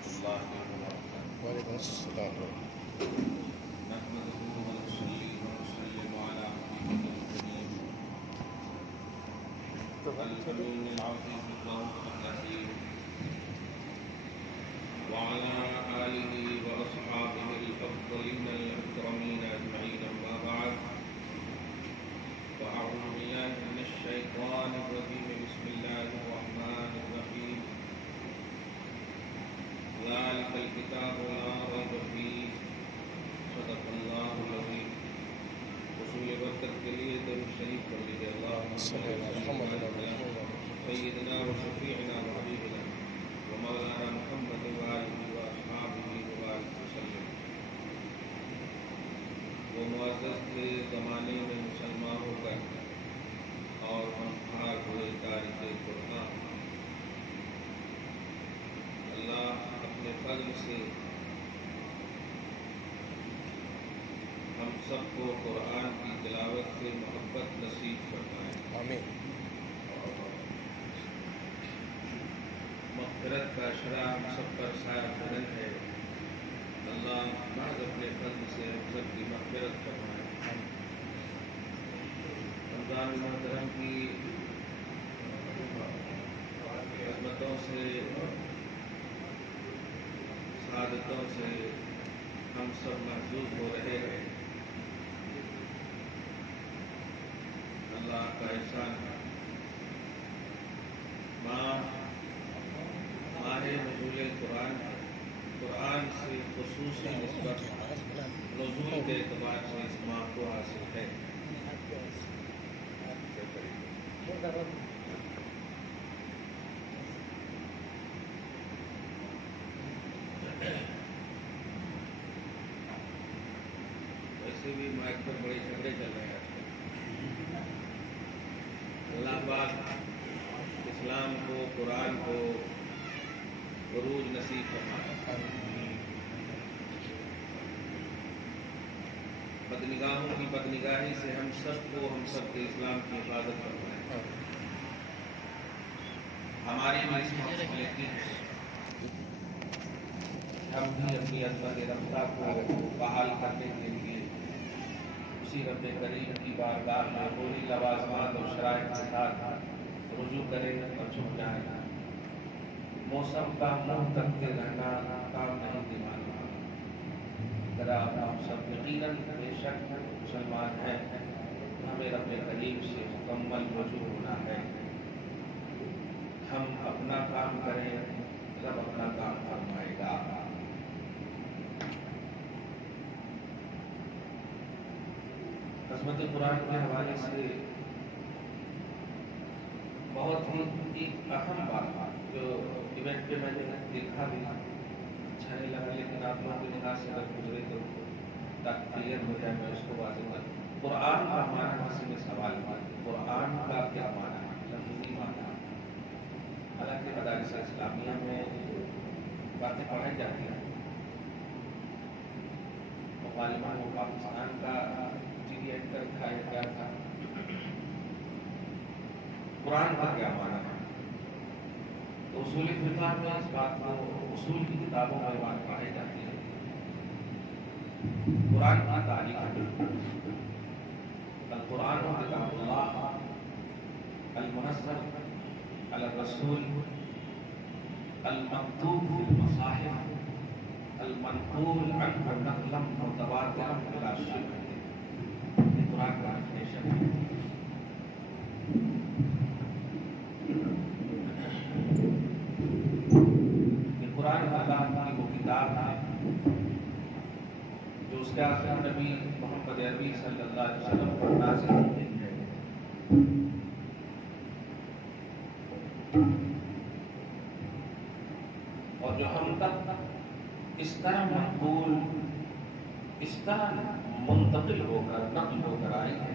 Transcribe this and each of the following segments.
الله وبركاته. وعلیکم السلام نحمده ونصلي ونسلم على حبيبه الكريم الأمين العظيم الرؤوف الرحيم وعلى آله وأصحابه الأفضلين الأكرمين أجمعين. أما بعد فأعوذ بالله من الشيطان الرجيم. بسم الله الرحمن الرحيم. ذلك الكتاب لا ريب فيه صدق الله العظيم. حصول برکت کے لیے درود شریف پڑھ لیجیے. اللهم صل على سيدنا وشفيعنا وحبيبنا ومولانا محمد وآله وأصحابه وبارك وسلم. وہ معزز تھے زمانے میں مسلمان ہو کر اور ہمخوار ہوئے تاریخ قرآن. اللہ اپنے فضل سے ہم سب کو قرآن کی تلاوت سے محبت نصیب فرمائے. آمین. مغفرت کا شرع ہم سب پر سایہ فضل ہے. اللہ بعد اپنے فضل سے ہم سب کی مغفرت فرمائے. رمضان محترم کی عظمتوں سے سعادتوں سے ہم سب محظوظ ہو رہے ہیں. اللہ کا احسان ہے. ماہ نزول قرآن سے خصوصی نسبت نزول کے اعتبار سے اس ماہ کو حاصل ہے. ویسے بھی مائک پر بڑے جھگڑے چل رہے ہیں. اللہ پاک اسلام کو قرآن کو عروج نصیب فرمائے. بدنگاہوں کی بدنگاہی سے ہم سب کے اسلام کی حفاظت فرمائے. ہماری مسئلے ہم بھی اپنی عظمت رفتہ کو بحال کرنے کے لیے اسی رب کریم کی بارگاہ میں پوری لوازمات اور شرائط کے ساتھ رجوع کریں اور جھک جائیں. موسم کا منہ تکتے رہنا کام نہیں دیوانا. ذرا ہم سب یقیناً بے شک مسلمان ہیں. ہمیں رب کریم سے مکمل رجوع ہونا ہے. ہم اپنا کام کریں، رب اپنا کام فرمائے گا. عظمت قرآن کے حوالے سے بہت ہی ایک اہم بات جو ایونٹ پہ میں نے دیکھا بھی اچھا نہیں لگا، لیکن آپ لوگوں کے لحاظ سے اگر گزرے تو تاکہ کلیئر ہو جائے میں اس کو واضح کروں. قرآن کا معنی کسی نے سوال کیا، قرآن کا کیا معنی ہے؟ لفظی معنی. حالانکہ مدارس اسلامیہ میں باتیں پڑھائی جاتی ہیں. غالباً وہ پاکستان کا ایڈیٹر تھا یا کیا تھا. قرآن کا کیا معنی ہے؟ تو اصول فقہ میں اس بات کو اصول کی کتابوں میں بات پڑھائی جاتی ہے. قرآن کی تعریف القرآن کتاب اللہ المنزل علی الرسول المکتوب فی المصاحف المنقول عنہ نقلا متواترا بلا شک. قرآن کا ڈیفینیشن ہے. قرآن اللہ کی وہ کتاب ہے جو اس کے آخر نبی محمد عربی صلی اللہ علیہ وسلم پر نازل ہوئی ہے. اور جو ہم تک اس طرح منقول، اس طرح منتقل ہو کر نقل ہو کر آئی ہے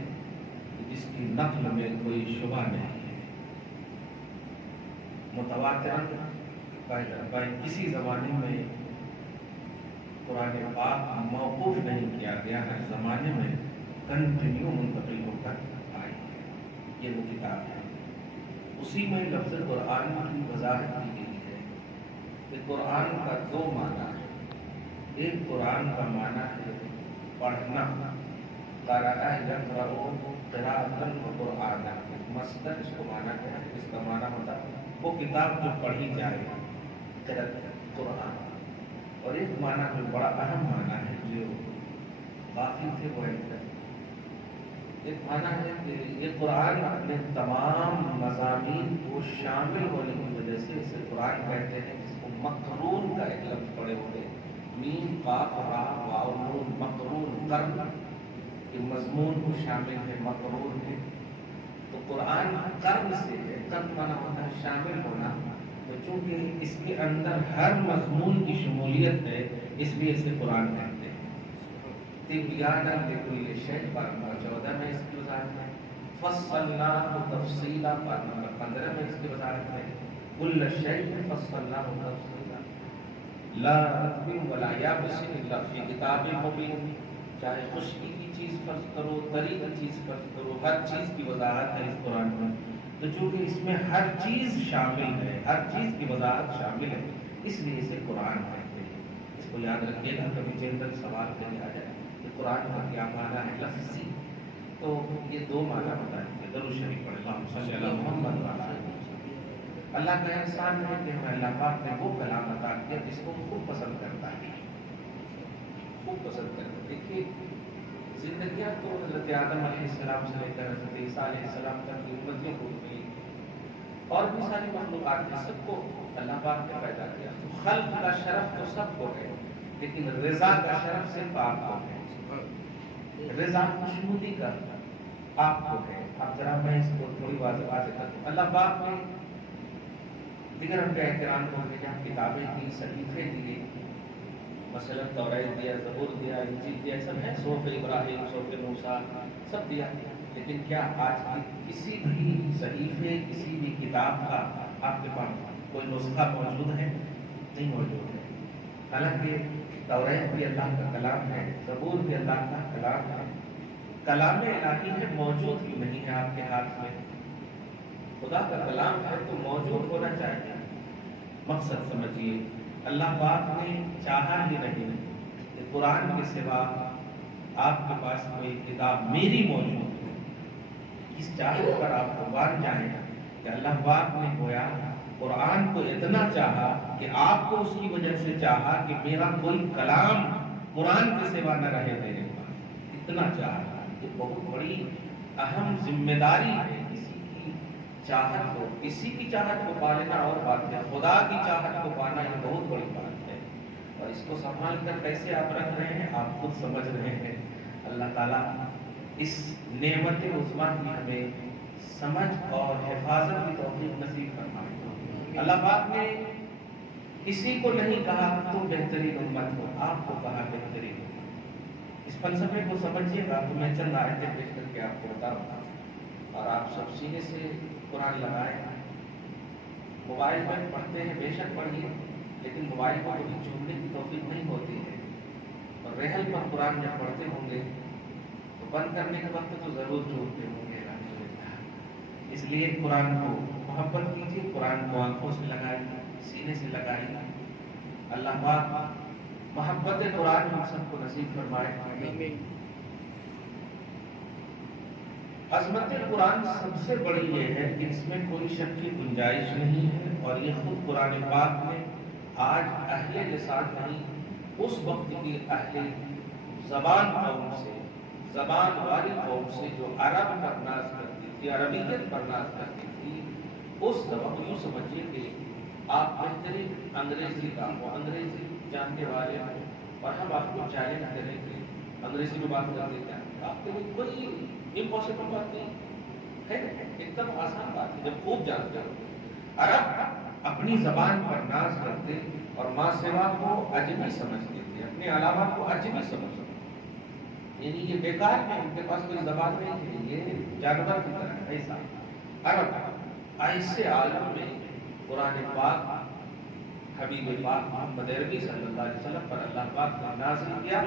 جس کی نقل میں کوئی شبہ نہیں ہے. متواتر کسی زمانے میں قرآن پاک موقوف نہیں کیا گیا، ہر زمانے میں کنٹینیو منتقل ہو کر آئی ہے. یہ وہ کتاب ہے. اسی میں لفظ قرآن کی وضاحت کی گئی ہے کہ کہ قرآن کا دو معنی ہے۔ ایک قرآن کا معنی ہے پڑھنا، قرأ یقرأ قراءۃ و قرآن، مصدر اس کو معنی ہے، اس کا معنی ہوتا ہے وہ کتاب جو پڑھی جائے، قرآن۔ اور ایک معنی جو بڑا اہم معنی ہے جو باقی تھے وہ ایک معنی ہے کہ یہ قرآن اپنے تمام مضامین کو شامل ہونے کی وجہ سے اسے قرآن کہتے ہیں، جس کو مقرون کا ایک لفظ پڑے ہوئے، میم قاف را واو نون، مقرون قرن کے مضمون کو شامل ہے، مقرون ہے۔ تو قرآن قرن سے ہے، قرن معنی ہوتا ہے شامل ہونا، تو چونکہ اس کے اندر ہر مضمون کی شمولیت ہے اس لیے اسے قرآن کہتے ہیں۔ تبیانا لکل شیء پارہ نمبر 14 میں اس کی وضاحت ہے، فصلناہ تفصیلا پارہ نمبر 15 میں اس کی وضاحت ہے، کل شیء فصلناہ تفصیلا لا رطب ولا یابس الا فی کتاب مبین۔ چاہے خشکی کی چیز فرض کرو، طری کی چیز فرض کرو، ہر چیز کی وضاحت ہے اس قرآن میں۔ تو چونکہ اس میں ہر چیز شامل ہے، ہر چیز کی وضاحت شامل ہے، اس لیے اسے قرآن کہتے ہیں۔ اس کو یاد رکھیے گا، کبھی جنرل سوال کرنے آ جائے کہ قرآن کا کیا معنی ہے لفظی، تو یہ دو معنی بتائیں گے۔ درود شریف پڑھیں، اللہم صلی علی محمد و علی آلہ محمد۔ اللہ کا احسان ہے کہ ہمیں اللہ پاک نے وہ کلام عطا کیا جس کو خوب پسند کرتا ہے، خوب پسند کرتا ہے۔ دیکھیے زندگیاں تو حضرت آدم علیہ السلام سے لے کر حضرت عیسیٰ علیہ السلام تک کی امتیں ہو گئی، اور بھی ساری مخلوقات ہیں، سب کو اللہ پاک نے پیدا کیا۔ تو خلق کا شرف تو سب کو ہے، لیکن رضا کا شرف صرف آپ کو ہے، رضا خوشنودی کا آپ کو ہے۔ اب ذرا میں اس کو تھوڑی واضح کرتا ہوں۔ اللہ پاک نے دیگر انبیاء کرام کو بھیجا، کتابیں دی، صحیفے دیے، مثلا توریت دیا، زبور دیا، انجیل دیا، سب ہے، صحف ابراہیم، صحف موسیٰ، سب دیا۔ لیکن کیا آج کی کسی بھی صحیفے، کسی بھی کتاب کا آپ کے پاس کوئی نسخہ موجود ہے؟ نہیں موجود ہے۔ حالانکہ توریت بھی اللہ کا کلام ہے، زبور بھی اللہ کا کلام ہے، کلام الہی ہے، موجود بھی نہیں ہے آپ کے ہاتھ میں۔ خدا کا کلام ہے تو موجود ہونا چاہیے۔ مقصد سمجھیے، اللہ پاک نے چاہا ہی نہیں کہ قرآن کے سوا آپ کے پاس کوئی کتاب میری موجود ہے۔ اس چاہت پر آپ قربان جائیں کہ اللہ پاک نے گویا قرآن کو اتنا چاہا کہ آپ کو اس کی وجہ سے چاہا کہ میرا کوئی کلام قرآن کے سوا نہ رہے میرے پاس، اتنا چاہا۔ یہ بہت بڑی اہم ذمہ داری ہے، کسی کی چاہت کو، کسی کی چاہت کو پا لینا اور بات ہے، خدا کی چاہت کو پانا یہ بہت بڑی بات ہے، اور اس کو سنبھال کر کیسے آپ رکھ رہے ہیں آپ خود سمجھ رہے ہیں۔ اللہ تعالیٰ اس نعمت عظمیٰ کی ہمیں سمجھ اور حفاظت کی توفیق نصیب فرمائے۔ اللہ پاک نے کسی کو نہیں کہا تو بہترین امت ہو، آپ کو کہا بہترین امت۔ اس فلسفے کو سمجھیے گا تو میں چند آیتیں پیش کر کے آپ کو بتاؤں، اور آپ سب سینے سے قرآن لگائیں۔ موبائل پر پڑھتے ہیں، بے شک پڑھیے، لیکن موبائل کو کبھی چھوڑنے کی توفیق نہیں ہوتی ہے، اور رحل پر قرآن جب پڑھتے ہوں گے تو بند کرنے کے وقت تو ضرور چھوڑتے ہوں گے۔ اس لیے قرآن کو محبت کیجیے، قرآن کو آنکھوں سے لگائیے، سینے سے لگائیے۔ اللہ پاک محبت قرآن ہم سب کو نصیب فرمائے۔ عظمت قرآن سب سے بڑی یہ ہے کہ اس میں کوئی شک کی گنجائش نہیں ہے، اور یہ خود قرآن پاک میں آج اہل لسان نہیں، اس وقت کی اہل زبان قوم سے، زبان والی قوم سے جو عرب پر ناز کرتی تھی، عربیت پر ناز کرتی تھی، اس زبان یوں سمجھیے کہ آپ بہترین انگریزی کا وہ انگریزی جاننے والے ہیں، اور ہم آپ کو چیلنج کریں کہ انگریزی میں بات کر دیتے ہیں، آپ کے لیے کوئی امپاسبل بات نہیں ہے، ایک دم آسان بات ہے جب خوب جانتے ہو۔ عرب اپنی زبان پر ناز کرتے اور ماں سوا کو اجمی سمجھتے تھے، اپنے علاوہ کو اجمی سمجھتے، یعنی یہ بیکار ہے، ان کے پاس کوئی زبان نہیں ہے، یہ جانور کی طرح ایسا۔ عرب ایسے عالم میں قرآن پاک حبیب پاک محمد عربی صلی اللہ علیہ وسلم پر اللہ پاک نے نازل کیا،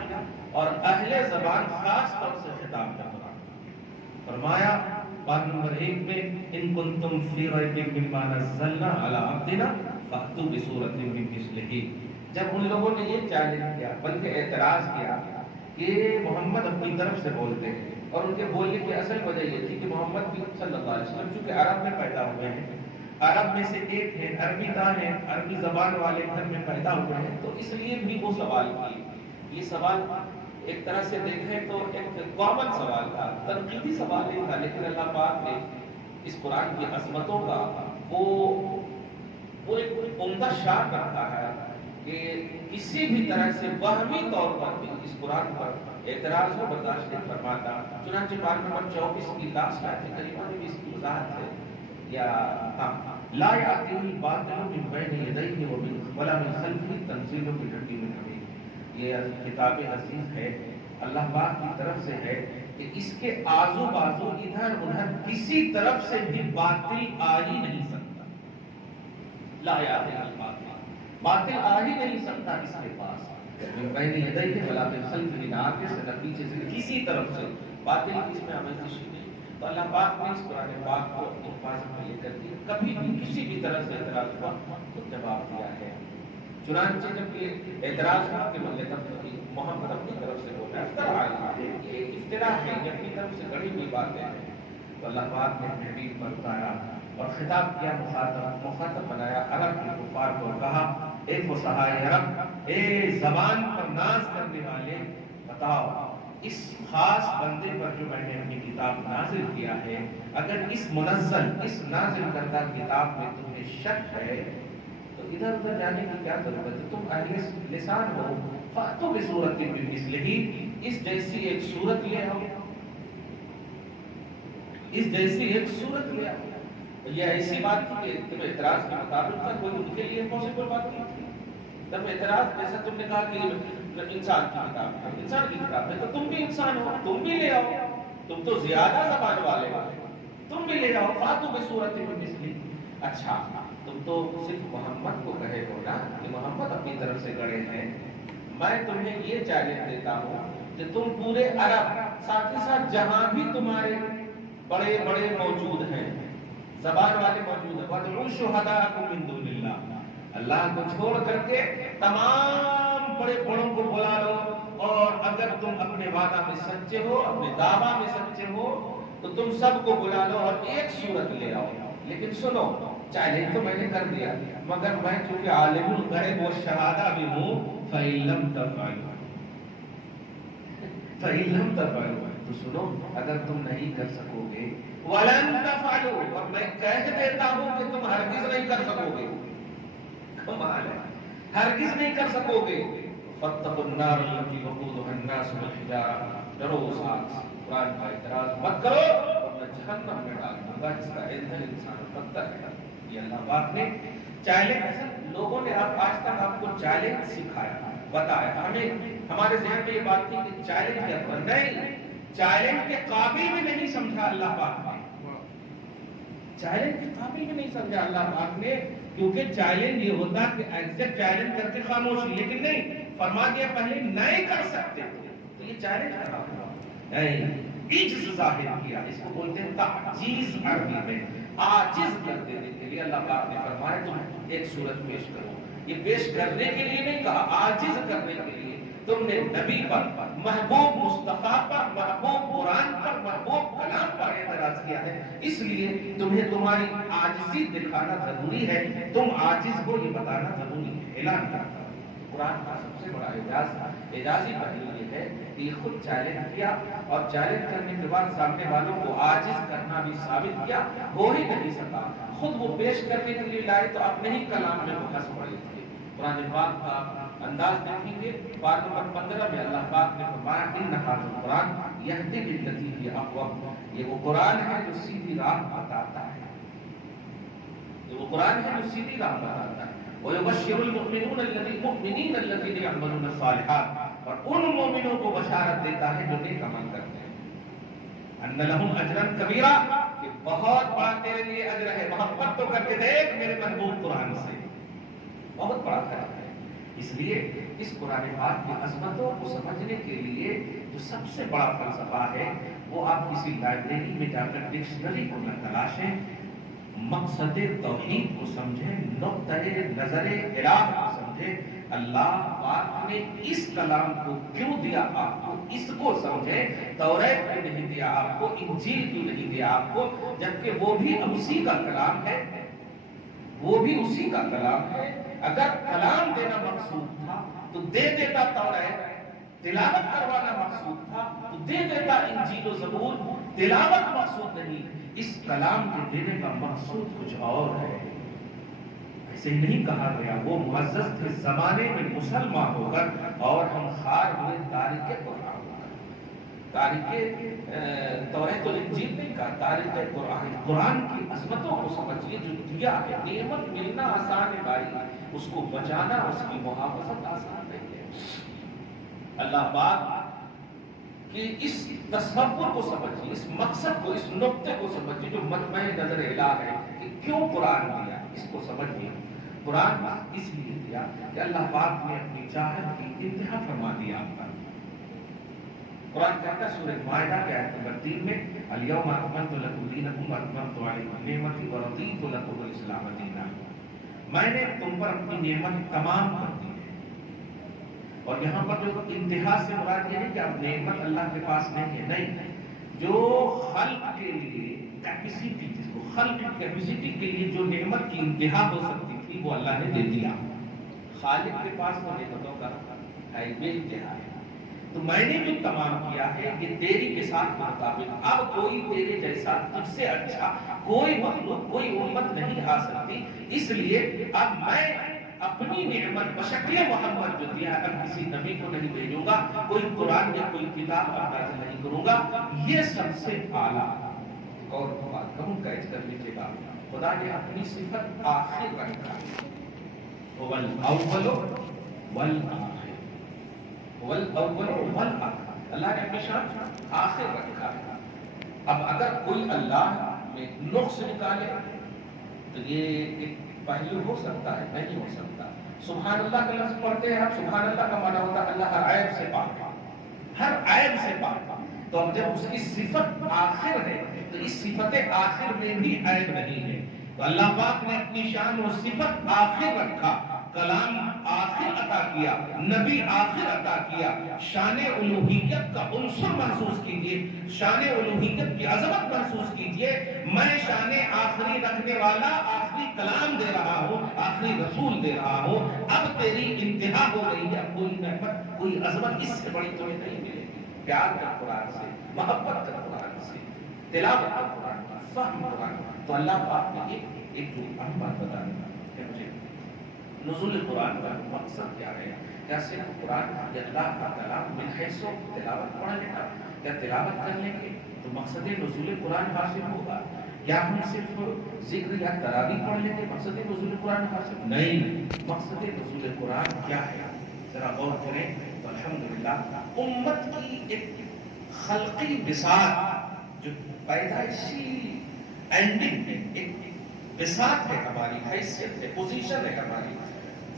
اور اہل زبان خاص طور سے خطاب کر فرمایا پارہ نمبر 1 میں ان کنتم فی ریب مما نزلنا علی عبدنا فأتوا بسورۃ من مثلہ. جب ان لوگوں نے یہ چیلنج کیا بلکہ اعتراض کیا کہ محمد اپنی طرف سے بولتے ہیں، اور ان کے بولنے کی اصل وجہ یہ تھی کہ محمد بھی صلی اللہ علیہ وسلم چونکہ عرب میں پیدا ہوئے ہیں، عرب میں سے ایک ہے، عربی دان ہے، عربی زبان والے گھر میں پیدا ہوئے ہیں، تو اس لیے بھی وہ سوال کیے. یہ سوال ایک طرح سے دیکھیں تو ایک کامن سوال تھا، تنقیدی سوال نہیں تھا، لیکن اللہ پاک نے اس قرآن کی عظمتوں کا وہ ایک عمدہ شان رکھا ہے کہ کسی بھی طرح سے وہمی طور پر بھی اس قرآن پر اعتراض کو برداشت نہیں فرماتا. چنانچہ پارہ نمبر 24 کی لاسٹ آیت کریمہ میں بھی اس کی وضاحت ہے، یا لا یأتیہ الباطل من بین یدیہ ولا من خلفہ تنزیل من حکیم حمید. یہ کتاب عزیز ہے، اللہ پاک کی طرف سے ہے کہ اس کے آزو بازو ادھر ادھر کسی طرف سے بھی باطل آ ہی نہیں سکتا. لا یأتیہ الباطل، باطل آ ہی نہیں سکتا اس کے پاس. من بین یدیہ ولا من خلفہ، نہ آگے سے نہ پیچھے سے، کسی طرف سے باطل اس میں آمیزش نہیں. تو اللہ پاک نے اس قرآن پاک کو اپنی حفاظت میں لے کر کے کبھی بھی کسی بھی طرح سے اعتراض ہوا تو جواب دیا ہے. چنانچہ جب یہ اعتراض ہوا کہ محمد اپنی طرف سے بول رہا ہے، یہ افتراء ہے، یہ اپنی طرف سے گڑی ہوئی باتیں ہیں، تو اللہ پاک نے حبیب پر اتارا اور خطاب کیا، مخاطب بنایا عرب کے کفار کو، کہا اے فصحائے عرب، اے زبان پر ناز کرنے والے، بتاؤ اس خاص بندے پر جو میں نے اپنی کتاب نازل کیا ہے، اگر اس منزل، اس نازل کردہ کتاب میں تمہیں شک ہے تو ادھر ادھر جانے کی کیا ضرورت ہے؟ تم اہل لسان ہو، فأتوا بسورۃ من مثلہ، اس جیسی ایک سورت لے آؤ، اس جیسی ایک سورت لے آؤ. یہ ایسی بات تھی کہ تم اعتراض کے مطابق تھا، کوئی ان کے لیے پاسبل بات نہیں تھی. تب اعتراض جیسا تم نے کہا کہ انسان کی کتاب ہے، انسان کی کتاب ہے تو تم بھی انسان ہو، تم بھی لے آؤ، تم تو زیادہ زبان والے ہو، تم بھی لے آؤ. فأتوا بسورۃ من مثلہ. اچھا تم تو صرف محمد کو کہے ہو نا کہ محمد اپنی طرف سے گڑے ہیں، میں تمہیں یہ چیلنج دیتا ہوں کہ تم پورے عرب، ساتھ ہی ساتھ جہاں بھی تمہارے بڑے بڑے موجود ہیں، زبان والے موجود ہیں، وَادْعُوا شُهَدَاءَكُم مِّن دُونِ اللَّهِ، اللہ کو چھوڑ کر کے تمام بڑے بڑوں کو بلا لو، اور اگر تم اپنے وعدہ میں سچے ہو، اپنے دعویٰ میں سچے ہو تو تم سب کو بلا لو اور ایک صورت لے آؤ. لیکن سنو، چیلنج تو میں نے کر دیا، مگر میں چونکہ عالم الغیب والشہادہ بھی ہوں، فَإِن لَّمْ تَفْعَلُوا، فَإِن لَّمْ تَفْعَلُوا، تو سنو اگر تم نہیں کر سکو گے، وَلَن تَفْعَلُوا، اور میں کہہ دیتا ہوں کہ تم ہرگز نہیں کر سکو گے، کمال ہے، ہرگز نہیں کر سکو گے، فَاتَّقُوا النَّارَ الَّتِي وَقُودُهَا النَّاسُ وَالْحِجَارَةُ، ڈرو اس آگ سے، قرآن کا اعتراض مت کرو اور میں جہنم میں ڈال دوں گا جس کا ایندھن انسان پتھر ہے. یہ اللہ پاک نے چیلنج، لوگوں نے آج تک آپ کو چیلنج سکھایا، بتایا، ہمیں ہمارے ذہن میں یہ بات تھی کہ چیلنج کیا کرنا، نہیں، چیلنج کے قابل بھی نہیں سمجھا اللہ پاک نے، چیلنج کے قابل بھی نہیں سمجھا اللہ پاک نے، کیونکہ چیلنج یہ ہوتا کہ ایگزیکٹ چیلنج کر کے خاموشی، لیکن نہیں، فرما دیا پہلے نہیں کر سکتے تو یہ چیلنج کرا عجز ظاہر کیا، اس کو بولتے ہیں تعجیز عربی میں، عاجز کر دینے کے لیے اللہ پاک نے فرمایا تم ایک صورت پیش کرو. یہ پیش کرنے کے لیے نہیں کہا، عاجز کرنے کے لیے. تم نے نبی پر، محبوب مصطفیٰ پر، محبوب قرآن پر، محبوب کلام پر اعتراض کیا ہے، اس لیے تمہیں تمہاری عاجزی دکھانا ضروری ہے، تم عاجز ہو یہ بتانا ضروری ہے، اعلان کرتا. قرآن کا سب سے بڑا اعجازی پہلو یہ ہے کہ یہ خود چیلنج کیا، اور چیلنج کرنے کے بعد سامنے والوں کو عاجز کرنا بھی ثابت کیا، ہو ہی نہیں سکا. خود وہ پیش کرنے کے لیے لائے تو اپنے ہی کلام میں وہ پھنس پڑے تھے. قرآن پاک کا انداز دیکھیں گے، پارہ نمبر 15 میں اللہ پاک نے فرمایا ان ھذا القرآن یہدی للتی ہی اقوم، یہ وہ قرآن ہے جو سیدھی راہ بتاتا ہے، یہ وہ قرآن ہے جو سیدھی راہ بتاتا ہے. وَيُبَشِّرُ الْمُؤْمِنِينَ الَّذِينَ يَعْمَلُونَ الصَّالِحَاتِ، اور ان مومنوں کو بشارت دیتا ہے جو نیک عمل کرتے ہیں، أَنَّ لَهُمْ أَجْرًا كَبِيرًا، کہ بہت بڑا تیرے لیے اجر ہے. محبت تو کر کے دیکھ میرے محبوب قرآن سے، بہت بڑا خیال ہے. اس لیے اس قرآن پاک کی عظمتوں کو سمجھنے کے لیے جو سب سے بڑا فلسفہ ہے وہ آپ کسی لائبریری میں جا کر ڈکشنری کو نہ تلاشیں، مقصد توحید کو سمجھیں، نقطۂ نظر الہ کو سمجھیں، اللہ پاک نے اس کلام کو کیوں دیا آپ کو، اس کو سمجھیں۔ توریت کیوں نہیں دیا آپ کو، انجیل کیوں نہیں دیا آپ کو، جبکہ وہ بھی اسی کا کلام ہے، وہ بھی اسی کا کلام ہے۔ اگر کلام دینا مقصود تھا تو دے دیتا توریت، تلاوت کروانا مقصود تھا تو دے دیتا انجیل و زبور، تلاوت مقصود نہیں، اس کلام کے دینے کا مقصود کچھ اور ہے۔ ایسے نہیں کہا گیا وہ معزز تھے زمانے میں مسلمان ہو کر، اور ہم خار ہوئے تارک قرآن ہو کر۔ تارک توریت و انجیل نہیں کہا، تارک قرآن۔ قرآن کی عظمتوں کو سمجھیے جو دیا ہے، نعمت ملنا آسان ہے بھائی، اس کو بچانا، اس کی محافظت آسان نہیں ہے۔ اللہ پاک کہ اس تصور کو سمجھیے، اس مقصد کو، اس نقطے کو سمجھیے جو مجمع نظر الہ ہے کہ کیوں قرآن دیا، اس کو سمجھیے۔ قرآن اس لیے دیا کہ اللہ پاک نے اپنی چاہت کی انتہا فرما دیا آپ پر۔ قرآن کہتا ہے سورہ مائدہ کے آیت نمبر 3 میں الیوم اکملت لکم دینکم واتممت علیکم نعمتی ورضیت لکم الاسلام دینا، میں نے تم پر اپنی نعمت تمام کر دی۔ اور یہاں پر جو انتہا سے مراد یہ ہے کہ اب نعمت اللہ کے پاس نہیں ہے، نہیں، جو خلق کے لیے کیپیسٹی، جس کو خلق کیپیسٹی کے لیے جو نعمت کی انتہا ہو سکتی تھی وہ اللہ نے دے دیا۔ خالق کے پاس وہ نعمتوں کا ہے بے انتہا ہے۔ تو میں نے جو تمام کیا ہے یہ تیری کے ساتھ مطابق، اب کوئی تیرے جیسا، تجھ سے اچھا کوئی مخلوق، کوئی امت نہیں آ سکتی، اس لیے اب میں اپنی نعمت بشکل محمد جو دیا اب کسی نبی کو نہیں بھیجوں گا، کوئی قرآن یا کوئی کتاب نازل نہیں کروں گا، یہ سب سے اعلیٰ۔ اور بات کہوں کیچ کر لیجیے گا، خدا نے اپنی صفت آخر رکھا ہے، والاول والآخر، والاول والآخر، اللہ نے اپنی شان آخر رکھا ہے۔ اب اگر کوئی اللہ میں نقص نکالے تو یہ ایک پہلو ہو سکتا ہے، نہیں ہو سکتا۔ سبحان اللہ کا لفظ پڑھتے ہیں آپ، سبحان اللہ کا معنی ہوتا ہے اللہ ہر عیب سے پاک، ہر عیب سے پاک۔ تو اب جب اس کی صفت آخر ہے تو اس صفت آخر میں بھی عیب نہیں ہے، تو اللہ پاک نے اپنی شان و صفت آخر رکھا، کلام آخر عطا کیا، نبی آخر عطا کیا۔ شان الوہیت کا عنصر محسوس کیجئے، شان الوہیت کی عظمت محسوس کیجئے، میں شان آخری رکھنے والا آخری کلام دے رہا ہوں، آخری رسول دے رہا ہوں، اب تیری انتہا ہو گئی ہے، اب کوئی نعمت، کوئی عظمت اس سے بڑی تمہیں نہیں ملے گی۔ پیار کا قرآن سے، محبت کا قرآن سے، تلاوت کا قرآن، فہم قرآن۔ تو اللہ پاک نے ایک جو اہم بات بتا دیا کہ مجھے نزول قرآن کا مقصد کیا ہے، کیا صرف قرآن یا اللہ کا کلام من حیث تلاوت پڑھنے کا، کیا تلاوت کرنے کے تو مقصد نزول قرآن حاصل ہوگا، یا ہم صرف ذکر یا تراویح پڑھ لیں گے مقصد نزول قرآن حاصل نہیں۔ مقصد نزول قرآن کیا ہے ذرا غور کریں تو الحمدللہ امت کی ایک خلقی بساط، جو پیدائشی اینڈنگ ہے، ایک بساط ہے، ہماری حیثیت ہے، پوزیشن ہے ہماری،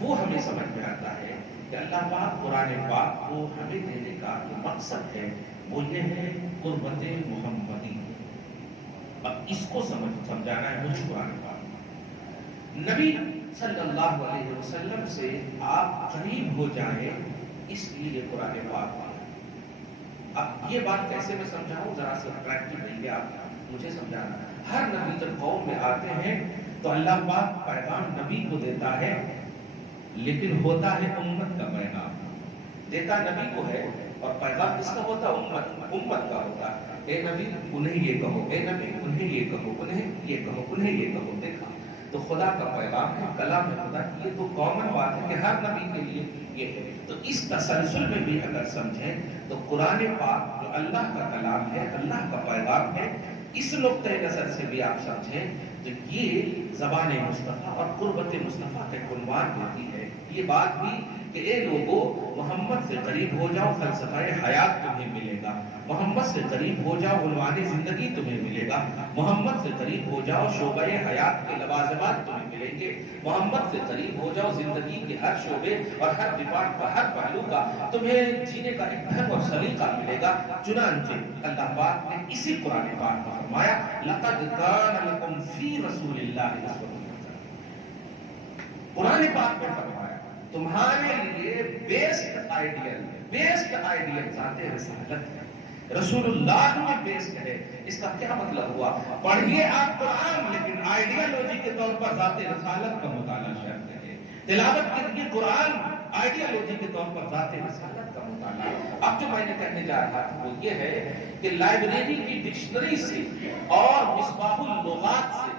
وہ ہمیں سمجھ میں آتا ہے کہ اللہ پاک قرآن پاک کو ہمیں دینے کا جو مقصد ہے وہ یہ ہے قربت محمدی۔ اب اس کو سمجھانا ہے مجھے قرآن پاک، نبی صلی اللہ علیہ وسلم سے آپ قریب ہو جائیں، اس لیے قرآن پاک۔ اب یہ بات کیسے میں سمجھاؤں، ذرا سا پریکٹیکلی آپ مجھے سمجھانا۔ ہر نبی جب قوم میں آتے ہیں تو اللہ پاک پیغام نبی کو دیتا ہے، لیکن ہوتا ہے امت کا پیغام، دیتا نبی کو ہے اور پیغام کس کا ہوتا ہے، امت کا ہوتا ہے۔ اے نبی انہیں یہ کہو، اے نبی انہیں یہ کہو، انہیں یہ کہو، انہیں یہ کہو۔ دیکھا تو خدا کا پیغام ہے، کلام ہے خدا کی، یہ تو کامن بات ہے کہ ہر نبی کے لیے یہ ہے۔ تو اس تسلسل میں بھی اگر سمجھیں تو قرآن پاک جو اللہ کا کلام ہے، اللہ کا پیغام ہے، اس نقطۂ نظر سے بھی آپ سمجھیں تو یہ زبان مصطفیٰ اور قربت مصطفیٰ کا عنوان دیتی ہے۔ یہ بات بھی کہ اے لوگو محمد سے قریب ہو جاؤ، فلسفہ حیات تمہیں ملے گا، محمد سے قریب ہو جاؤ، عنوان زندگی تمہیں ملے گا، محمد سے قریب ہو جاؤ، شعبۂ حیات کے لوازمات تمہیں ملیں گے۔ کے محمد سے قریب ہو جاؤ، زندگی کے ہر شعبے اور ہر ڈپارٹ کا ہر پہلو کا تمہیں جینے کا ایک ڈھنگ اور سلیقہ ملے گا۔ چنانچہ اللہ پاک نے اسی قرآن پاک میں فرمایا لقد کان لکم فی رسول اللہ اسوۃ حسنہ۔ قرآن پاک میں فرمایا تمہارے لیے بیسٹ آئیڈیل ذات رسالت ہے، رسول اللہ میں بیسٹ ہے۔ اس کا کیا مطلب ہوا؟ پڑھیے آپ قرآن لیکن آئیڈیالوجی کے طور پر ذات رسالت کا مطالعہ شرط ہے۔ تلاوت کیجیے قرآن، آئیڈیالوجی کے طور پر ذات رسالت کا مطالعہ۔ اب جو میں نے کہنے جا رہا تھا وہ یہ ہے کہ لائبریری کی ڈکشنری سے اور مصباح اللغات سے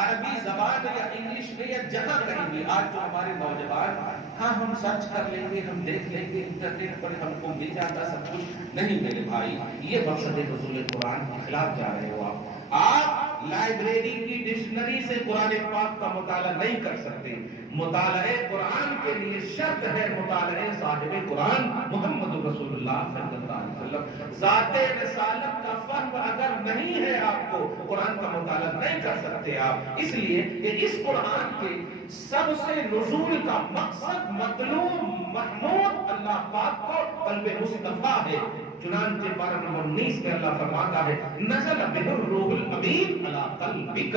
عربی زبان یا انگلش میں یا جہاں کہیں بھی آج جو ہمارے نوجوان ہاں ہم سرچ کر لیں گے، ہم دیکھ لیں گے، انٹرنیٹ پر ہم کو مل جاتا سب کچھ، نہیں میرے بھائی، یہ مقصد نزول قرآن کے خلاف جا رہے ہو آپ لائبریری کی ڈکشنری سے قرآن پاک کا مطالعہ نہیں کر سکتے۔ مطالعہ قرآن کے لیے شرط ہے مطالعہ صاحب قرآن محمد رسول اللہ صلی اللہ علیہ وسلم۔ ذات رسالت کا فہم اگر نہیں ہے آپ کو، قرآن کا مطالعہ نہیں کر سکتے آپ، اس لیے کہ اس قرآن کے سب سے نزول کا مقصد مطلوب محمود اللہ پاک کو قلب مصطفیٰ ہے۔ چنانچہ پارہ نمبر 19 میں اللہ فرماتا ہے نزل بہ الروح الامین علی قلبک،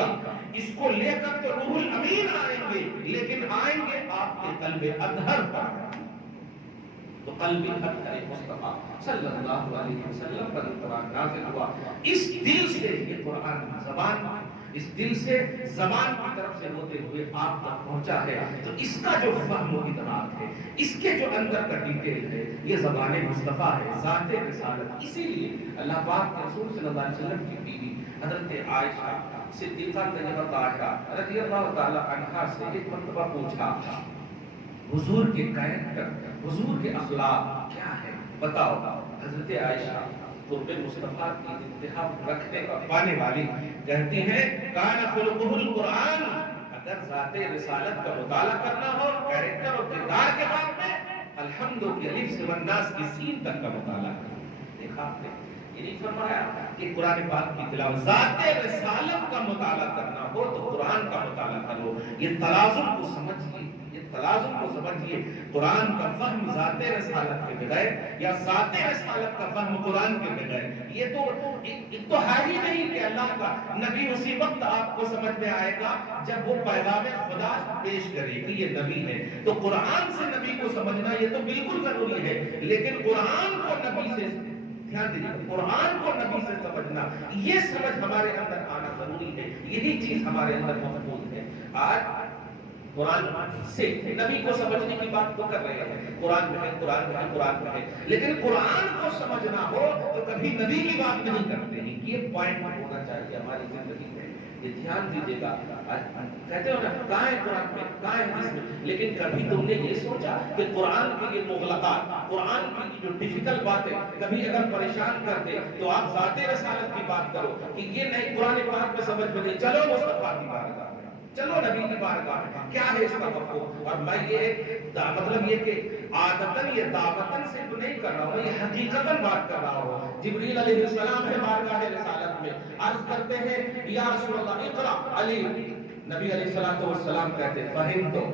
اس کو لے کر تو روح الامین آئیں گے لیکن آئیں گے آپ کے قلب اطہر پر۔ تو قلب اطہر مصطفیٰ صلی اللہ علیہ وسلم پر قرآن نازل ہوا۔ اس دل سے یہ قرآن زبان، اس دل سے زبان کی طرف سے ہوتے ہوئے آپ تک پہنچا ہے، تو اس کا جو فہم و ادراک ہے، اس کے جو اندر کا ڈیٹیل ہے، یہ زبان مصطفیٰ ہے، ذات رسالت۔ اسی لیے اللہ پاک کے رسول صلی اللہ علیہ وسلم کی بیوی حضرت عائشہ صدیقہ طیبہ طاہرہ رضی اللہ تعالی عنہا سے ایک مرتبہ پوچھا حضور کے کریکٹر، حضور کے اخلاق کیا ہے بتاؤ۔ حضرت عائشہ قرب مصطفیٰ کی انتہا رکھنے کا پانے والی کہتی ہیں کان خلقہ القرآن، اگر ذات رسالت کا مطالعہ کرنا ہو کریکٹر اور کردار کے بارے میں الحمد کی الف سے والناس کی سین تک کا مطالعہ کرنا۔ دیکھا آپ نے یہ نہیں فرمایا کہ قرآن پاک کی تلاوت، ذات رسالت کا مطالعہ کرنا ہو تو قرآن کا مطالعہ کرو۔ یہ تلازم کو سمجھیے، تلازم کو سمجھیے، قرآن کا فہم ذات رسالت کے بغیر یا ذات رسالت کا فہم قرآن کے بغیر یہ تو ہے ہی نہیں کہ اللہ کا نبی اسی وقت آپ کو سمجھ میں آئے گا جب وہ پیغام خدا پیش کرے کہ یہ نبی ہے۔ تو قرآن سے نبی کو سمجھنا یہ تو بالکل ضروری ہے، لیکن قرآن کو نبی سے دھیان دیجیے، قرآن کو نبی سے سمجھنا، یہ سمجھ ہمارے اندر آنا ضروری ہے، یہی چیز ہمارے اندر موجود ہے۔ آج قرآن سے نبی کو سمجھنے کی بات تو کر رہے ہیں، قرآن میں ہے، قرآن میں ہے، قرآن میں ہے، لیکن قرآن کو سمجھنا ہو تو کبھی نبی کی بات نہیں کرتے ہیں۔ یہ پوائنٹ ہونا چاہیے ہماری زندگی میں، یہ دھیان دیجیے گا۔ کہتے ہو نا کہاں ہے قرآن میں، کہاں ہے حدیث میں، لیکن کبھی تم نے یہ سوچا کہ قرآن کی یہ مغلقات، قرآن کی جو ڈیفیکلٹ باتیں کبھی اگر پریشان کر دے تو آپ ذات رسالت کی بات کرو کہ یہ نہیں قرآن پاک میں سمجھ میں نہیں، چلو مصطفیٰ کی بارگاہ، چلو نبی کی بارگاہ، کیا ہے اس کا مفہوم؟ اور میں یہ مطلب یہ کہ عادتاً یہ دعوتاً صرف نہیں کر رہا ہوں، یہ حقیقتاً بات کر رہا ہوں۔ جبریل علیہ السلام ہے بارگاہ رسالت میں، عرض کرتے ہیں یا رسول اللہ اقرا علی، نبی علیہ السلام کہتے ہیں فہم تو،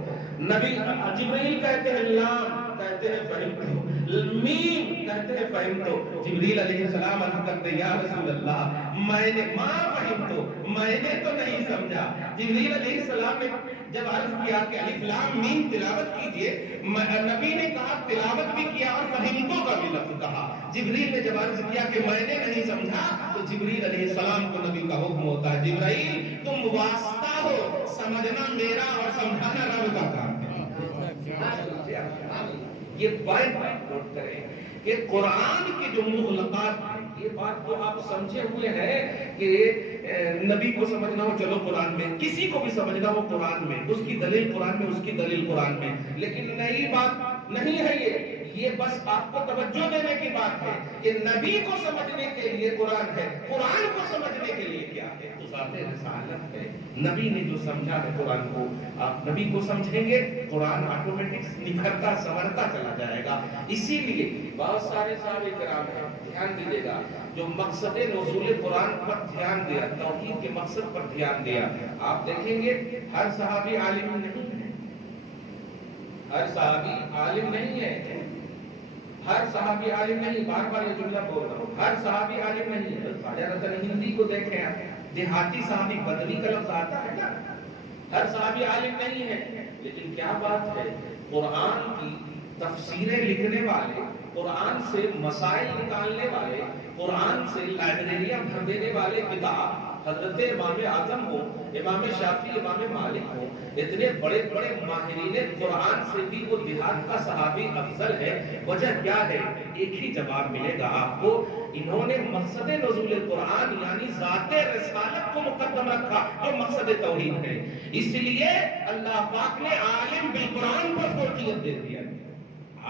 نبی جبریل کہتے ہیں لام، کہتے ہیں فہم تو، میم کہتے ہیں فہم تو، جبریل علیہ السلام عرض کرتے ہیں یا رسول اللہ میں نے ما فہم تو، میں نے تو نہیں سمجھا۔ جبریل علیہ السلام نے جب عرض کیا کہ الف لام میم تلاوت کیجئے، نبی نے کہا تلاوت بھی کیا اور فہمتوں کا بھی لفظ کہا۔ جبریل نے جب عرض کیا کہ میں نے نہیں سمجھا تو جبریل علیہ السلام کو نبی کا حکم ہوتا ہے جبرائیل تم واسطہ ہو، سمجھنا میرا اور سمجھانا رب کا کام ہے۔ یہ پوائنٹ نوٹ کریں کہ قرآن کی جو مغلقات ہیں، یہ بات تو آپ سمجھے ہوئے ہیں کہ نبی کو سمجھنا ہو چلو قرآن میں، کسی کو بھی سمجھنا ہو قرآن میں، اس کی دلیل قرآن میں، اس کی دلیل قرآن میں، لیکن نئی بات نہیں ہے یہ بس آپ کو توجہ دینے کی بات ہے کہ نبی کو سمجھنے کے لیے قرآن ہے، قرآن کو سمجھنے کے لیے کیا ہے؟ تو ذات رسالت ہے۔ نبی نے جو سمجھا ہے قرآن کو، آپ نبی کو سمجھیں گے، قرآن آٹومیٹک نکھرتا سنورتا چلا جائے گا۔ اسی لیے بہت سارے صحابہ کرام ہیں، دھیان دیجیے گا، جو مقصد نزول قرآن پر دھیان دیا، توحید کے مقصد پر دھیان دیا۔ آپ دیکھیں گے ہر صحابی عالم نہیں ہے، ہر صحابی عالم نہیں ہے، ہر صحابی عالم نہیں، بار بار یہ جملہ بول رہا ہوں، ہر صحابی عالم نہیں ہے۔ زیادہ تر ہندی کو دیکھیں، دیہاتی صحابی بدوی کا لفظ آتا ہے نا، ہر صحابی عالم نہیں ہے۔ لیکن کیا بات ہے، قرآن کی تفسیریں لکھنے والے، قرآن سے مسائل نکالنے والے، قرآن سے لائبریریاں بھر دینے والے کتاب حضرت امام اعظم ہو، امام شافعی، امام مالک ہو، اتنے بڑے بڑے ماہرین قرآن سے بھی وہ دیہات کا صحابی افضل ہے۔ وجہ کیا ہے؟ ایک ہی جواب ملے گا آپ کو، انہوں نے مقصد نزول قرآن یعنی ذات رسالت کو مقدم رکھا، جو مقصد توحید ہے۔ اس لیے اللہ پاک نے عالم بالقرآن پر فوقیت دے دیا،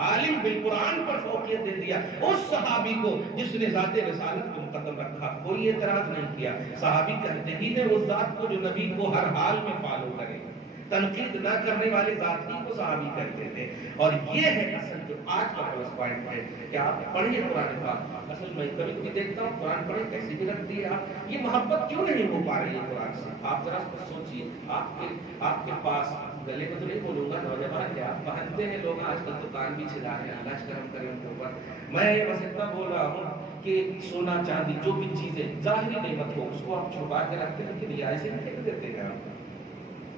عالم بالقرآن پر فوقیت دے دیا اس صحابی کو جس نے ذات رسالت کو مقدم رکھا۔ کوئی اعتراض نہیں کیا، صحابی کہتے ہی نے اس ذات کو جو نبی کو ہر حال میں فالو کرے، تنقید نہ کرنے والے ذات ہی کو صحابی کہتے تھے۔ اور یہ ہے اصل جو آج کا پلس پوائنٹ ہے کہ آپ پڑھیے قرآن پاک۔ اصل میں کبھی کبھی دیکھتا ہوں قرآن پڑھے کیسی بھی رکھتی ہے آپ، یہ محبت کیوں نہیں ہو پا رہی ہے قرآن سے؟ آپ ذرا سوچیے، آپ کے پاس گلے کو تو نہیں بولوں گا، نوجوان کیا پہنتے ہیں لوگ آج کل، دکان بھی چلا رہے ہیں، اللہ کرم کرے ان کے اوپر۔ میں بس اتنا بول رہا ہوں کہ سونا چاندی جو بھی چیزیں ظاہری نعمت ہو اس کو آپ چھپا کے رکھتے ہیں کہ نہیں، ایسے نہیں دیتے ہیں آپ،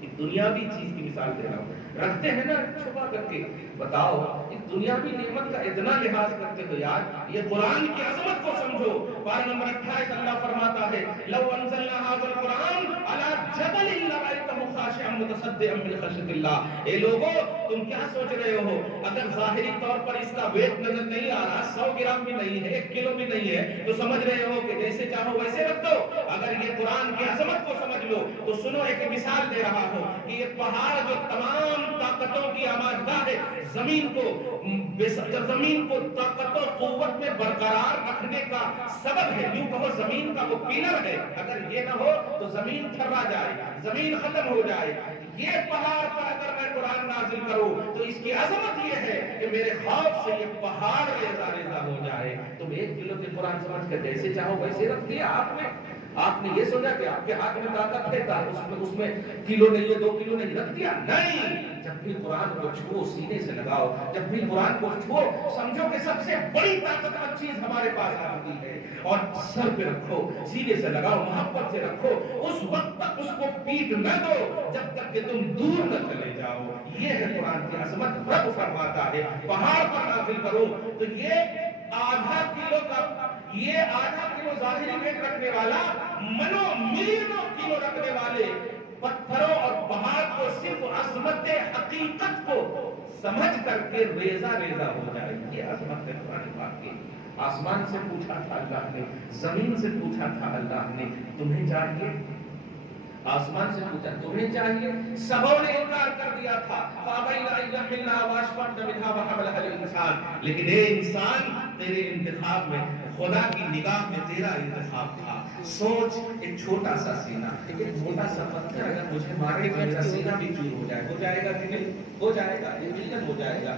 ایک دنیاوی چیز کی مثال دے رہا ہوں، رکھتے ہیں نا چھپا کر کے۔ بتاؤ ایک دنیاوی نعمت کا اتنا لحاظ کرتے ہو یار، یہ قرآن کی عظمت کو سمجھو۔ پارہ نمبر 28 اللہ فرماتا ہے لو انزلنا هذا القرآن على جبل لرأيته خاشعا متصدعا من خشیۃ اللہ۔ اے لوگو تم کیا سوچ رہے ہو، اگر ظاہری طور پر اس کا ویٹ نظر نہیں آ رہا، 100 گرام بھی نہیں ہے، 1 کلو بھی نہیں ہے، تو سمجھ رہے ہو کہ جیسے چاہو ویسے رکھ دو؟ اگر یہ قرآن کی عظمت کو سمجھ لو تو سنو، ایک مثال دے رہا ہوں کہ یہ پہاڑ جو تمام طاقتوں کی آماجگاہ ہے، زمین کو طاقت و قوت میں برقرار رکھنے کا سبب ہے، یوں کہو زمین کا وہ پلر ہے، اگر یہ نہ ہو تو زمین تھرا جائے، زمین ختم ہو جائے۔ یہ پہاڑ پر اگر میں قرآن نازل کروں تو اس کی عظمت یہ ہے کہ میرے خوف سے یہ پہاڑ ریزہ ریزہ ہو جائے۔ تم 1 کلو کے قرآن سمجھ کر جیسے چاہو ویسے رکھ دیا آپ نے یہ سوچا کہ آپ کے ہاتھ میں طاقت ہے، اس میں کلو نہیں ہے، 2 کلو نہیں، رکھ دیا؟ نہیں، جب بھی قرآن کو چھو سینے سے لگاؤ، جب بھی قرآن کو چھو سمجھو کہ سب سے بڑی طاقتور چیز ہمارے پاس آتی ہے، اور سر پہ رکھو، سینے سے لگاؤ، محبت سے رکھو، اس وقت تک اس کو پیٹ نہ دو جب تک کہ تم دور نہ چلے جاؤ۔ یہ ہے قرآن کی عظمت۔ رب فرماتا ہے پہاڑ پر نازل کرو تو یہ آدھا کلو ظاہری ویٹ رکھنے والا، ملینوں کلو رکھنے والے پتھروں اور پہاڑ کو صرف عظمت حقیقت کو سمجھ کر کے ریزہ ریزہ ہو جائے۔ یہ عظمت ہے قرآن پاک کی۔ آسمان سے پوچھا تھا اللہ نے، زمین سے پوچھا تھا اللہ نے، تمہیں چاہیے؟ آسمان سے پوچھا تمہیں چاہیے؟ سبوں نے انکار کر دیا تھا، فَأَبَيْنَ أَن يَحْمِلْنَهَا وَأَشْفَقْنَ مِنْهَا وَحَمَلَهَا الْإِنسَانُ۔ لیکن اے انسان، تیرے انتخاب میں، خدا کی نگاہ میں تیرا انتخاب تھا۔ سوچ، ایک چھوٹا سا سینہ، ایک موٹا سا پتھر اگر مجھے مارے تو میرا سینہ بھی چور ہو جائے، ہو جائے گا کہ نہیں؟ ہو جائے گا، یہ ملکن ہو جائے گا۔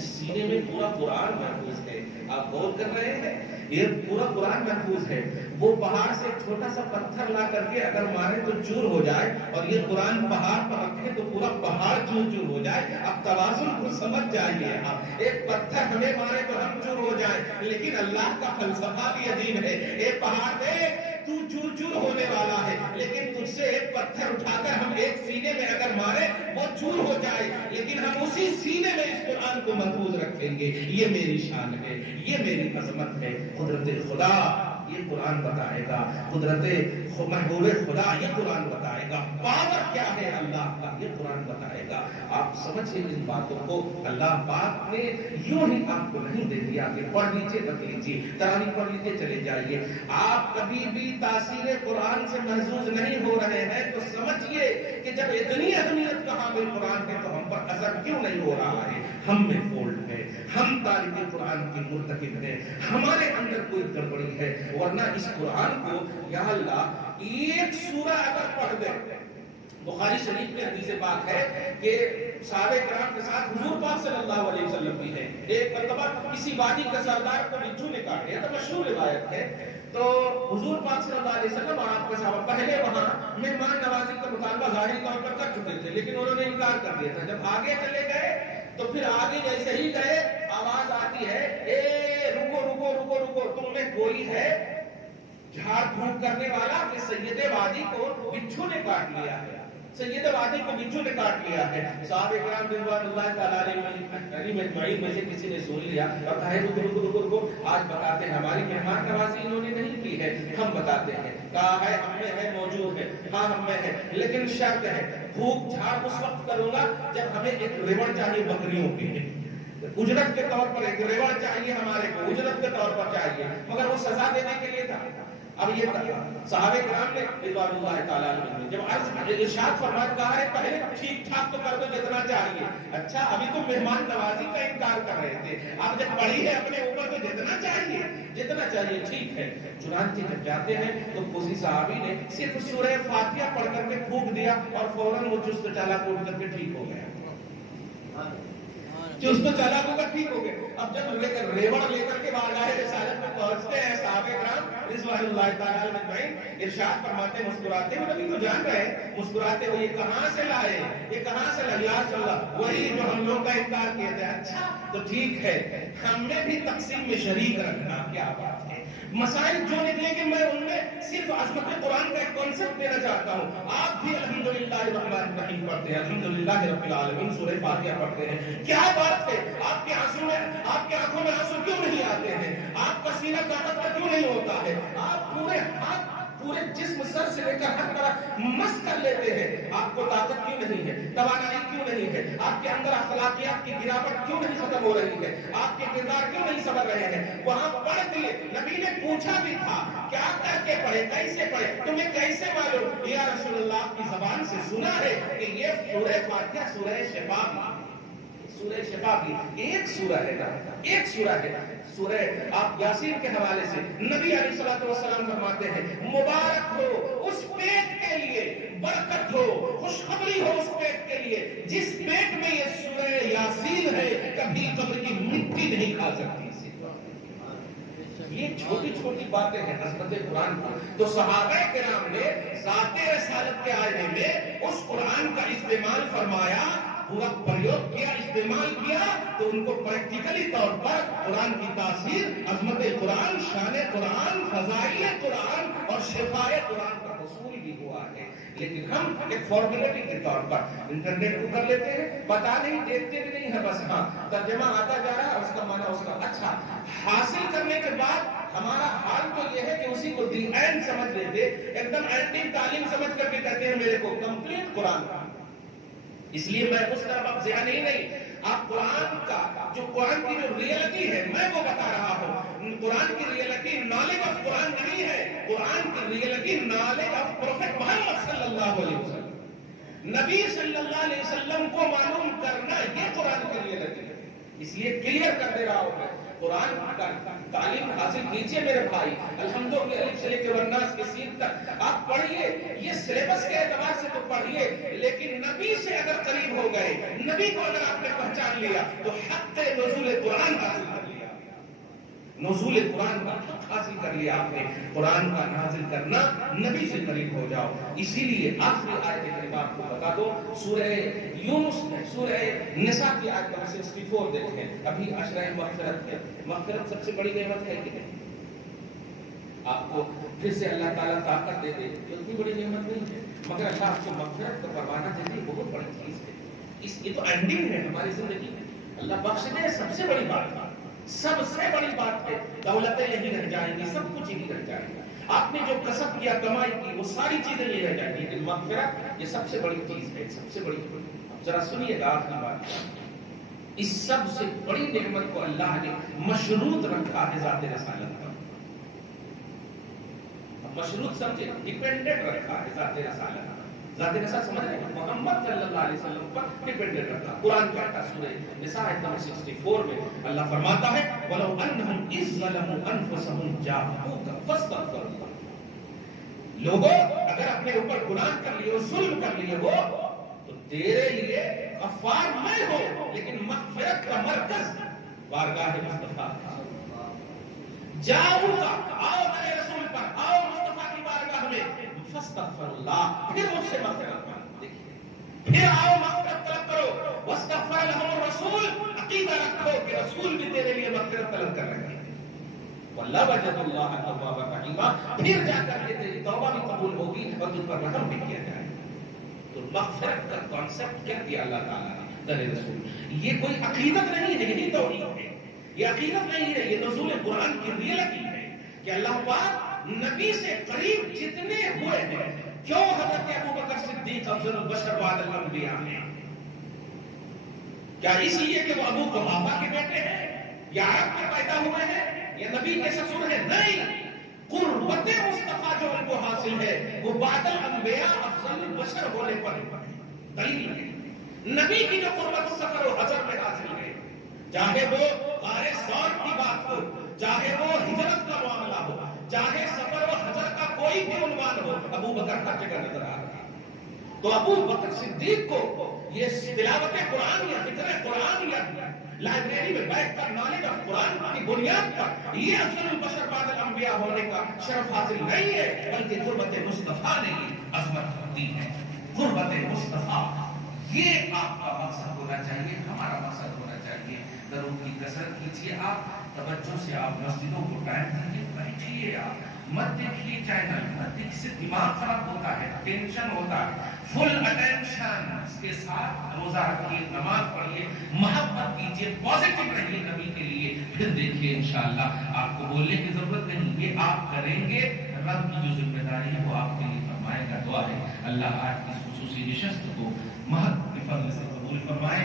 سینے میں پورا قرآن محفوظ ہے، آپ غور کر رہے ہیں، یہ پورا قرآن محفوظ ہے۔ وہ پہاڑ سے چھوٹا سا پتھر لا کر کے اگر مارے تو چور ہو جائے، اور یہ قرآن پہاڑ پر رکھے تو پورا پہاڑ چور چور ہو جائے۔ اب توازن کو سمجھ جائیے آپ، ایک پتھر ہمیں مارے تو ہم چور ہو جائیں، لیکن اللہ کا فلسفہ بھی عجیب ہے۔ ایک پہاڑ پہ تو چور چور ہونے والا ہے، لیکن تجھ سے ایک پتھر اٹھا کر ہم ایک سینے میں اگر مارے وہ چور ہو جائے، لیکن ہم اسی سینے میں اس قرآن کو محفوظ رکھیں گے۔ یہ میری شان ہے، یہ میری عظمت ہے، قدرت خدا یہ قرآن بتائے گا، قدرت محبوب خدا یہ قرآن بتائے گا، پاور کیا ہے اللہ کا یہ قرآن بتائے گا۔ آپ سمجھیں ان باتوں کو، اللہ پاک نے یوں ہی آپ کو نہیں دے دیا کہ پڑھ لیجیے رکھ لیجیے، تراویح پڑھ لیجیے چلے جائیے۔ آپ کبھی بھی تاثیر قرآن سے محظوظ نہیں ہو رہے ہیں تو سمجھیے کہ جب اتنی اہمیت کا حامل قرآن ہے تو ہم پر اثر کیوں نہیں ہو رہا ہے؟ ہم میں فولٹ ہے، ہم طالب قرآن کی مرتکب ہیں، ہمارے اندر کوئی گڑبڑی ہے، ورنہ اس قرآن کو یا اللہ ایک سورہ اگر پڑھ دیں، بخاری شریف میں حدیث پاک ہے کہ صحابہ کرام کے ساتھ حضور پاک صلی اللہ علیہ وسلم بھی ہے، ایک مرتبہ کسی وادی کے سردار کو بچھو نے کاٹے، تو مشہور روایت ہے، تو حضور پاک صلی اللہ علیہ وسلم اور آپ کے صحابہ پہلے وہاں مہمان نوازی کا مطالبہ ظاہری طور پر کر چکے تھے، لیکن انہوں نے انکار کر دیا تھا۔ جب آگے چلے گئے تو پھر آگے جیسے ہی گئے آواز آتی ہے، اے رکو رکو رکو رکو، تم میں کوئی ہے جھاڑ پھونک کرنے والا کہ سید وادی کو بچھو نے کاٹ لیا ہے، سید وادی کو بچھو نے کاٹ لیا ہے۔ صحابہ کرام رضوان اللہ تعالی علیہم اجمعین میں سے کسی نے سن لیا اور کہا رکو رکو رکو رکو، آج بتاتے ہیں ہماری مہمان نوازی انہوں نے نہیں کی ہے، ہم بتاتے ہیں۔ کہا ہے ہم میں ہے، موجود ہے، ہاں ہم میں ہے، لیکن شرط ہے پھونک جھاڑ اس وقت کروں گا جب ہمیں ایک ریوڑ چاہیے بکریوں کی، اجرت کے طور پر ایک ریوڑ چاہیے ہمارے کو، اجرت کے طور پر چاہیے، مگر وہ سزا دینے کے لیے تھا۔ اب یہ صحابہ کرام نے رضوان اللہ تعالیٰ عنہ جب عرض ارشاد فرمایا، کہا ہے پہلے ٹھیک ٹھاک تو کر دو جتنا چاہیے، اچھا ابھی تو مہمان نوازی کا انکار کر رہے تھے، اب جب پڑھی ہے اپنے اوپر تو جتنا چاہیے ٹھیک ہے۔ چنانچہ جب جاتے ہیں تو کسی صحابی نے صرف سورہ فاتحہ پڑھ کر کے پھونک دیا اور فوراً وہ چست چالاک اٹھ کر کے ٹھیک ہو گیا، چست چالاک ہو کر ٹھیک ہو گئے۔ اب جب ریوڑ لے کر کے بارگاہ رسالت میں پہنچتے ہیں صحابہ کرام رضوان اللہ تعالیٰ اجمعین، ارشاد فرماتے مسکراتے ہوئے، نبی تو جان رہے ہیں، مسکراتے ہوئے یہ کہاں سے لائے، یہ کہاں سے لائے؟ یا رسول اللہ وہی جو ہم لوگ کا انکار کیا تھا۔ اچھا تو ٹھیک ہے، ہمیں بھی تقسیم میں شریک رکھنا، کیا بات ہے۔ مسائل جو نکلیں گے میں ان میں صرف عظمت قرآن کا ایک کانسیپٹ دینا چاہتا ہوں۔ آپ بھی الحمدللہ الرحمن الرحیم پڑھتے ہیں، الحمدللہ رب العالمین سورہ فاتحہ پڑھتے ہیں، کیا بات ہے؟ آپ کے آنسو میں، آپ کے آنکھوں میں آنسو کیوں نہیں آتے ہیں؟ آپ کا سینہ طاقتور کیوں نہیں ہوتا ہے؟ آپ پورے جسم سر سے لے کر ہر طرح مس کر لیتے ہیں، آپ کو طاقت کیوں نہیں ہے؟ توانائی کیوں نہیں ہے؟ آپ کے اندر اخلاقیات کی گراوٹ کیوں نہیں ختم ہو رہی ہے؟ آپ کے کردار کیوں نہیں سنور رہے ہیں؟ وہاں پڑھ کے نبی نے پوچھا بھی تھا، کیا کر کے پڑھے، کیسے پڑھے، تمہیں کیسے معلوم؟ یا رسول اللہ کی زبان سے سنا ہے کہ یہ سورہ فاتحہ سورہ شفا کی ایک سورہ ہے نا، ایک سورہ ہے۔ سورہ آپ یاسین کے حوالے سے نبی علیہ الصلوۃ والسلام فرماتے ہیں، مبارک ہو اس پیٹ کے لیے، برکت ہو، خوشخبری ہو اس پیٹ کے لیے جس پیٹ میں یہ سورہ یاسین ہے، کبھی قبر کی مٹی نہیں کھا سکتی۔ یہ چھوٹی چھوٹی باتیں ہیں عظمت قرآن کی۔ تو صحابہ کرام نے ذات رسالت کے آئینے میں اس قرآن کا استعمال فرمایا، پورا پریوگ کیا، استعمال کیا، تو ان کو پریکٹیکلی طور پر قرآن کی تاثیر، عظمت قرآن، شان قرآن، فضائل قرآن اور شفاء قرآن کا حصول بھی ہوا ہے۔ لیکن ہم ایک فارمیلٹی کے طور پر انٹرنیٹ کو کر لیتے ہیں، پتا نہیں، دیکھتے بھی نہیں ہے، بس ہاں ترجمہ آتا جا رہا ہے، اس کا معنی اس کا اچھا حاصل کرنے کے بعد ہمارا حال تو یہ ہے کہ اسی کو دی اینڈ سمجھ لیتے، ایک دم اینٹی تعلیم سمجھ کر کے کہتے ہیں میرے کو کمپلیٹ قرآن کا۔ اس لیے میں اس طرف اب ذہنی ہی نہیں، آپ قرآن کا جو قرآن کی جو ریئلٹی ہے میں وہ بتا رہا ہوں۔ قرآن کی ریئلٹی نالج آف قرآن نہیں ہے، قرآن کی ریئلٹی نالج آف پروفیٹ محمد صلی اللہ علیہ وسلم، نبی صلی اللہ علیہ وسلم کو معلوم کرنا، یہ قرآن کی ریئلٹی ہے۔ اس لیے کلیئر کر دے رہا ہوں میں، قرآن کا تعلیم حاصل کیجئے میرے بھائی، الحمدللہ الف سے لے کے والناس کے سین تک آپ پڑھیے، یہ سلیبس کے اعتبار سے تو پڑھیے، لیکن نبی سے اگر قریب ہو گئے، نبی کو اگر آپ نے پہچان لیا تو حق نزول قرآن حاصل کر لیا، نزول قرآن کا حق حاصل کر لیا آپ نے۔ قرآن کا نازل کرنا، نبی سے قریب ہو جاؤ۔ اسی لیے آخری آیت کریمہ آپ کو بتا دو، سورہ یونس میں سورہ نساء کی آیت نمبر 64 دیکھیں، ابھی عشرہ مغفرت ہے، مغفرت سب سے بڑی نعمت ہے کہ نہیں؟ آپ کو پھر سے اللہ تعالیٰ طاقت دے دے، یہ اتنی بڑی نعمت نہیں ہے، مگر اللہ آپ کو مغفرت کا پروانہ دے دے، بہت بڑی چیز ہے۔ یہ تو اینڈنگ ہے ہماری زندگی میں، اللہ بخش دے، سب سے بڑی بات ہے۔ سب سے بڑی بات ہے دولتیں یہی رہ جائیں گی، سب کچھ یہی رہ جائے گا، آپ نے جو کسب کیا کمائی کی وہ ساری چیزیں یہ رہ جائیں گی، لیکن مغفرت یہ سب سے بڑی چیز ہے، سب سے بڑی چیز۔ ذرا سنیے گا آخری بات، اس سب سے بڑی نعمت کو اللہ نے مشروط رکھا ہے ذات رسالت پر، مشروط سمجھے، ڈیپینڈنٹ رکھا ہے ذات رسالت پر، ذات رسالت سمجھ رہے ہیں، محمد صلی اللہ علیہ وسلم پر ڈیپینڈنٹ رکھا۔ قرآن کہتا سورہ نساء آیت نمبر 64 میں اللہ فرماتا ہے وَلَوْ أَنَّهُمْ إِذْ ظَلَمُوا أَنفُسَهُمْ جَاءُوكَ فَاسْتَغْفَرُوا اللَّهَ، لوگوں اگر اپنے اوپر گناہ کر لیے ہو، ظلم کر لیے ہو، تو تیرے لیے غفار میں ہو، لیکن مغفرت کا مرکز بارگاہ مصطفیٰ، جاؤ آؤ میرے رسول پر، آؤ مصطفیٰ کی بارگاہ میں، فاستغفر اللہ، پھر مجھ سے مغفرت کرو، دیکھیے پھر آؤ مغفرت طلب کرو، واستغفر لهم الرسول، عقیدہ رکھو کہ رسول بھی تیرے لیے مغفرت طلب کر رہے ہیں، واللہ وجد اللہ توابا رحیما، پھر جا کر کے تیری توبہ بھی قبول ہوگی اور تم پر رحم بھی کیا جائے گا۔ تو مغفرت کا کانسیپٹ کیا دیا اللہ تعالیٰ نے در رسول، یہ کوئی عقیدت نہیں ہے، یہی توحید ہے، یہ عقیدت نہیں ہے، یہ نزول قرآن کی ریئلٹی ہے کہ اللہ پاک نبی سے قریب جتنے ہوئے ہیں، کیوں حضرت ابو بکر صدیق افضل البشر بعد الانبیاء ہیں، کیا اس لیے کہ وہ ابو قحافہ کے بیٹے ہیں یا عرب کے پیدا ہوئے ہیں یا نبی کے سسر ہیں؟ نہیں، قربت مصطفیٰ جو ان کو حاصل ہے وہ بعد الانبیاء افضل البشر ہونے پر دلیل ہے۔ نبی کی جو قربت سفر و حضر میں حاصل ہے، چاہے وہ غار ثور کی بات ہو، چاہے وہ ہجرت کا معاملہ ہو، چاہے سفر و حضر کا کوئی بھی عنوان ہو، ابو بکر ہر جگہ نظر آ رہا ہے۔ تو ابو بکر صدیق کو یہ تلاوت قرآن یا ذکر قرآن یا لائبریری میں بیٹھ کر نالج آف قرآن کی بنیاد پر یہ افضل البشر بعد الانبیاء ہونے کا شرف حاصل نہیں ہے، بلکہ قربت مصطفیٰ نے یہ عظمت دی ہے۔ قربت مصطفیٰ یہ آپ کا مقصد ہونا چاہیے، ہمارا مقصد ہونا چاہیے۔ درود کی کثرت کیجیے، آپ توجہ سے آپ مسجدوں کو ٹائم دیجیے، بیٹھیے، آپ مت دیکھیے چینل، مت دیکھیے، سے دماغ خراب ہوتا ہے، ٹینشن ہوتا ہے، فل اٹینشن اس کے ساتھ روزہ رکھیے، نماز پڑھیے، محبت کیجیے، پازیٹو رہیے نبی کے لیے، پھر دیکھیے انشاءاللہ آپ کو بولنے کی ضرورت نہیں، یہ آپ کریں گے، رب کی جو ذمہ داری ہے وہ آپ کے لیے فرمائے گا۔ دعا ہے اللہ آج کی خصوصی نشست کو محبت کے فضل سے قبول فرمائے۔